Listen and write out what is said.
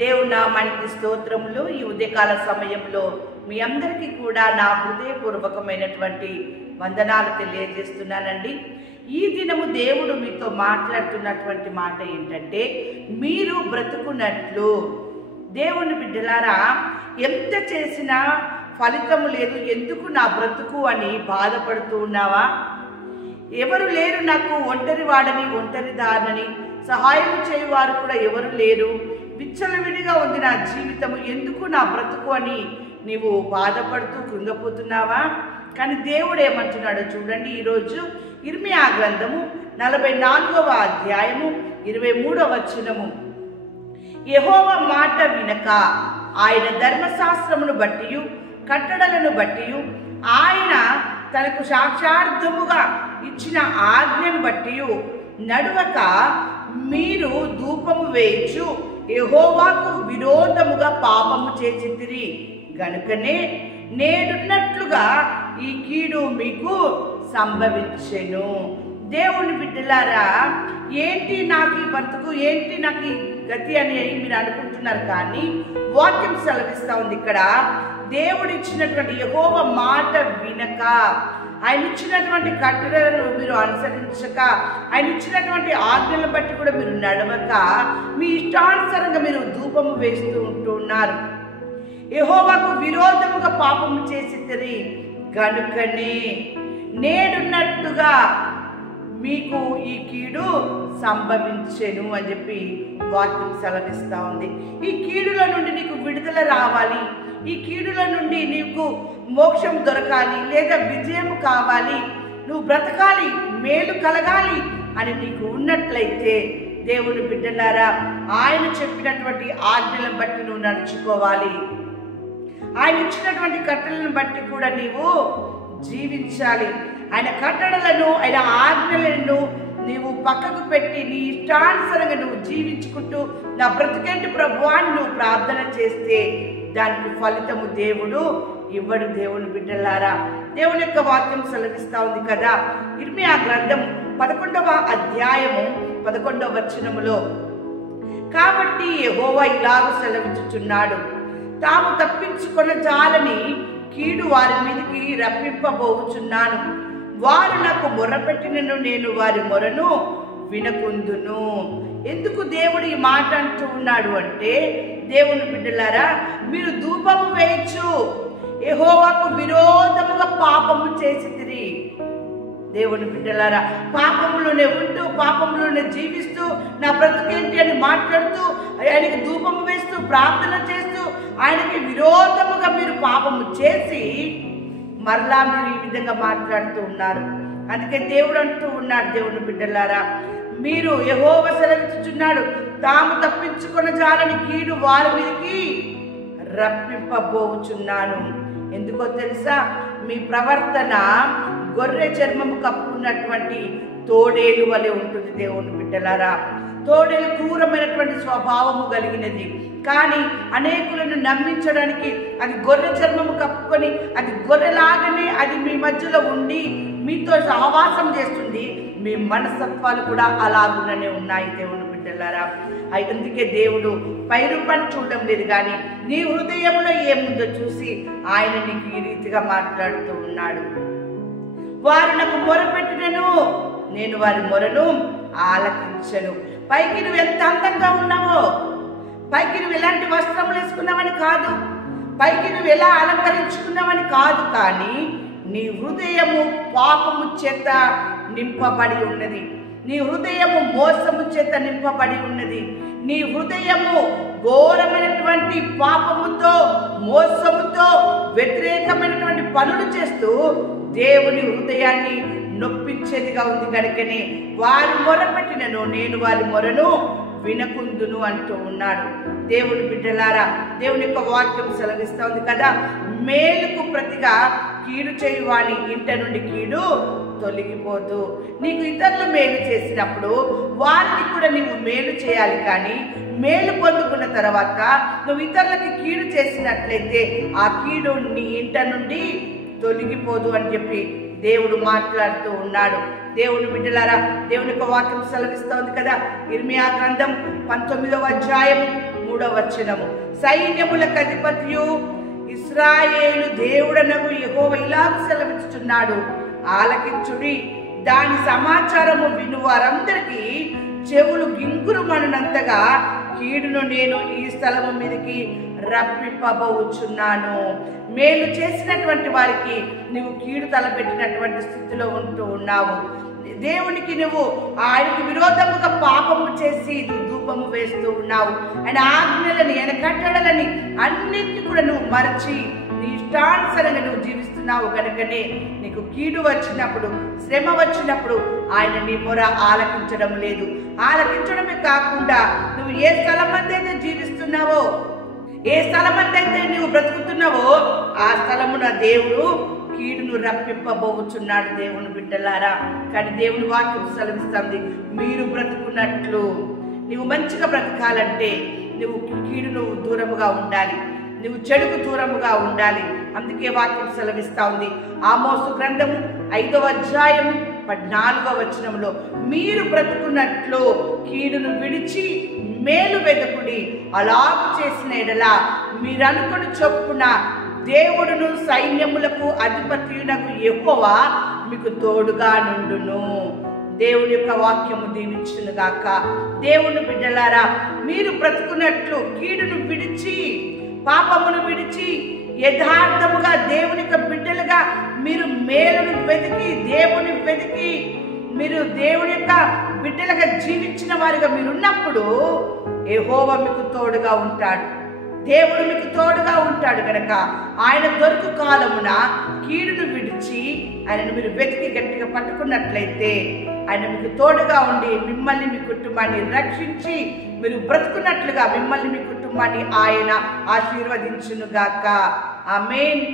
దేవుని నామానికి స్తోత్రములు. ఈ ఉదయకాల సమయంలో మీ అందరికీ కూడా నా హృదయపూర్వకమైనటువంటి వందనాలు తెలియజేస్తున్నానండి. ఈ దినము దేవుడు మీతో మాట్లాడుతున్నటువంటి మాట ఏంటంటే, మీరు బ్రతుకున్నట్లు. దేవుని బిడ్డలారా, ఎంత చేసినా ఫలితము లేదు, ఎందుకు నా బ్రతుకు అని బాధపడుతూ ఉన్నావా? ఎవరు లేరు, నాకు ఒంటరి వాడని, ఒంటరి దానని, సహాయం చేయువారు కూడా ఎవరు లేరు, విచ్చలవిడిగా ఉంది నా జీవితము, ఎందుకు నా బ్రతుకు అని నీవు బాధపడుతూ కృంగపోతున్నావా? కానీ దేవుడు ఏమంటున్నాడో చూడండి. ఈరోజు ఇర్మియా గ్రంథము 44వ అధ్యాయము 23వ వచనము. యెహోవా మాట వినక, ఆయన ధర్మశాస్త్రమును బట్టి కట్టడలను బట్టి ఆయన తనకు సాక్షార్థముగా ఇచ్చిన ఆజ్ఞను బట్టి నడువక మీరు ధూపము వేయచ్చు, యెహోవాకు విరోధముగా పాపము చేసితిరి గనుకనే నేడున్నట్లుగా ఈ కీడు మీకు సంభవించెను. దేవుని బిడ్డలారా, ఏంటి నాకు ఈ బ్రతుకు, ఏంటి నాకు ఈ గతి అని మీరు అనుకుంటున్నారు. కానీ వాక్యం సెలవిస్తా ఉంది ఇక్కడ, దేవుడు ఇచ్చినటువంటి యెహోవా మాట వినక, ఆయన ఇచ్చినటువంటి కట్టడలను మీరు అనుసరించక, ఆయన ఇచ్చినటువంటి ఆజ్ఞలను బట్టి కూడా మీరు నడవక, మీ ఇష్టానుసారంగా మీరు ధూపము వేస్తూ ఉంటున్నారు. యెహోవాకు విరోధముగా పాపము చేసితిరి గనుకనే నేడున్నట్టుగా మీకు ఈ కీడు సంభవించెను అని చెప్పి వాక్యం సెలవిస్తూ ఉంది. ఈ కీడుల నుండి నీకు విడుదల రావాలి, ఈ కీడుల నుండి నీకు మోక్షం దొరకాలి, లేదా విజయం కావాలి, నువ్వు బ్రతకాలి, మేలు కలగాలి అని నీకు ఉన్నట్లయితే, దేవుని బిడ్డలారా, ఆయన చెప్పినటువంటి ఆజ్ఞలను బట్టి నువ్వు నడుచుకోవాలి. ఆయన ఇచ్చినటువంటి కట్టడలను బట్టి కూడా నీవు జీవించాలి. ఆయన కట్టడలను, ఆయన ఆజ్ఞలను నీవు పక్కకు పెట్టి నీ ఇష్టానుసారంగా నువ్వు జీవించుకుంటూ నా బ్రతికేంటి ప్రభువా అని నువ్వు ప్రార్థన చేస్తే దానికి ఫలితము దేవుడు ఇవ్వడు. దేవుని బిడ్డలారా, దేవుని యొక్క వాక్యం సెలవిస్తా ఉంది కదా, ఇర్మియా గ్రంథం 11వ అధ్యాయము 11వ వచనములో, కాబట్టి యెహోవా ఇలాగ సెలవించుచున్నాడు, తాము తప్పించుకొన జాలని కీడు వారి మీదకి రప్పింపబోచున్నాను, వారు నాకు మొర్రపెట్టినను నేను వారి మొరను వినకుందును. ఎందుకు దేవుడు ఈ మాట అంటూ ఉన్నాడు అంటే, దేవుని బిడ్డలారా, మీరు ధూపము వేయచ్చు, యెహోవాకు విరోధముగా పాపము చేసితిరి. దేవుని బిడ్డలారా, పాపములోనే ఉంటూ, పాపములోనే జీవిస్తూ, నా బ్రతుకేంటి అని మాట్లాడుతూ, ఆయనకి ధూపము వేస్తూ, ప్రార్థన చేస్తూ, ఆయనకి విరోధముగా మీరు పాపము చేసి మరలా మీరు ఈ విధంగా మాట్లాడుతూ ఉన్నారు. అందుకే దేవుడు అంటూ ఉన్నాడు, దేవుని బిడ్డలారా, మీరు యెహోవా సెలవిచ్చుచున్నాడు, తాము తప్పించుకొన జాలని కీడు వారి మీదకి రప్పింపబోచున్నాను. ఎందుకో తెలుసా? మీ ప్రవర్తన గొర్రె చర్మము కప్పుకున్నటువంటి తోడేలు వలె ఉంటుంది. దేవుని బిడ్డలారా, తోడేలు క్రూరమైనటువంటి స్వభావము కలిగినది, కానీ అనేకులను నమ్మించడానికి అది గొర్రె చర్మము కప్పుకొని, అది గొర్రెలాగానే అది మీ మధ్యలో ఉండి మీతో సహవాసం చేస్తుంది. మీ మనస్తత్వాలు కూడా అలాగుననే ఉన్నాయి. దేవుని బిడ్డలారా, అందుకే దేవుడు పైరూపాన్ని చూడడం లేదు, కానీ నీ హృదయంలో ఏముందో చూసి ఆయన నీకు ఈ రీతిగా మాట్లాడుతూ ఉన్నాడు. వారు నాకు మొరపెట్టినను నేను వారి మొరను ఆలకించను. పైకి నువ్వు ఎంత అందంగా ఉన్నావో, పైకి నువ్వు ఎలాంటి వస్త్రములు వేసుకున్నావని కాదు, పైకి నువ్వు ఎలా అలంకరించుకున్నావని కాదు, కానీ నీ హృదయము పాపము చేత నింపబడి ఉన్నది, నీ హృదయము మోసము చేత నింపబడి ఉన్నది, నీ హృదయము ఘోరమైనటువంటి పాపముతో, మోసముతో, వ్యతిరేకమైనటువంటి పనులు చేస్తూ దేవుని హృదయాన్ని నొప్పించేదిగా ఉంది. కనుకనే వారి మొరపెట్టినను నేను వారి మొరను వినకుందును అంటూ ఉన్నాడు. దేవుని బిడ్డలారా, దేవుని యొక్క వాక్యం సెలవిస్తూ ఉంది కదా, మేలుకు ప్రతిగా కీడు చేయువాని ఇంట నుండి కీడు తొలగిపోదు. నీకు ఇతరులు మేలు చేసినప్పుడు వారికి కూడా నీవు మేలు చేయాలి, కానీ మేలు పొందుకున్న తర్వాత నువ్వు ఇతరులకి కీడు చేసినట్లయితే ఆ కీడు నీ ఇంట నుండి తొలగిపోదు అని చెప్పి దేవుడు మాట్లాడుతూ ఉన్నాడు. దేవుని బిడ్డలారా, దేవుని యొక్క వాక్యం సెలవిస్తూ ఉంది కదా, ఇర్మియా గ్రంథం 19వ అధ్యాయం 3వ వచనము, సైన్యములకు అధిపతియు ఇశ్రాయేలు దేవుడనగు యెహోవా ఇలాగు సెలవిస్తున్నాడు, ఆలకించుడి, దాని సమాచారము విను వారందరికీ చెవులు గింగురుమనునంతగా కీడును నేను ఈ స్థలము మీదకి రప్పింపబోచున్నాను. మేలు చేసినటువంటి వారికి నువ్వు కీడు తలపెట్టినటువంటి స్థితిలో ఉంటూ ఉన్నావు. దేవునికి నువ్వు ఆయనకు విరోధముగా పాపము చేసి ధూపము వేస్తూ ఉన్నావు. ఆయన ఆజ్ఞలని, ఆయన కట్టడలని అన్నింటినీ కూడా నువ్వు మరచి నీ ఇష్టానుసారంగా నువ్వు జీవిస్తున్నావు కనుకనే నీకు కీడు వచ్చినప్పుడు, శ్రమ వచ్చినప్పుడు ఆయన నీ మొర ఆలకించడం లేదు. ఆలకించడమే కాకుండా నువ్వు ఏ స్థలం అయితే జీవిస్తున్నావో, ఏ స్థలం అయితే నువ్వు బ్రతుకుతున్నావో ఆ స్థలమున దేవుడు కీడును రప్పింపబోచున్నాడు. దేవుని బిడ్డలారా, కానీ దేవుని వాక్యం సెలవిస్తుంది, మీరు బ్రతుకున్నట్లు నువ్వు మంచిగా బ్రతకాలంటే నువ్వు కీడును దూరముగా ఉండాలి, నువ్వు చెడుకు దూరముగా ఉండాలి. అందుకే వాక్యం సెలవిస్తా ఉంది. ఆమోసు గ్రంథము 5వ అధ్యాయం 14వ వచనంలో, మీరు బ్రతుకున్నట్లు కీడును విడిచి మేలు వెదకుడి, అలాగు చేసిన ఎడల మీరు అనుకుని చొప్పున దేవుడును సైన్యములకు అధిపతియునకు యెహోవా మీకు తోడుగా నుండును. దేవుని యొక్క వాక్యము దీవించును గాక. దేవుని బిడ్డలారా, మీరు బ్రతుకున్నట్లు కీడును విడిచి, పాపమును విడిచి యథార్థముగా దేవుని యొక్క బిడ్డలుగా మీరు మేలును వెతికి, దేవుని వెతికి మీరు దేవుని యొక్క బిడ్డలుగా జీవించిన వారిగా మీరున్నప్పుడు యెహోవా మీకు తోడుగా ఉంటాడు. దేవుడు మీకు తోడుగా ఉంటాడు కనుక ఆయన దొరుకు కాలమున కీడును విడిచి ఆయనను మీరు వెతికి గట్టిగా పట్టుకున్నట్లయితే ఆయన మీకు తోడుగా ఉండి మిమ్మల్ని, మీ కుటుంబాన్ని రక్షించి మీరు బ్రతుకున్నట్లుగా మిమ్మల్ని, మీ కుటుంబాన్ని ఆయన ఆశీర్వదించునుగాక. ఆమేన్.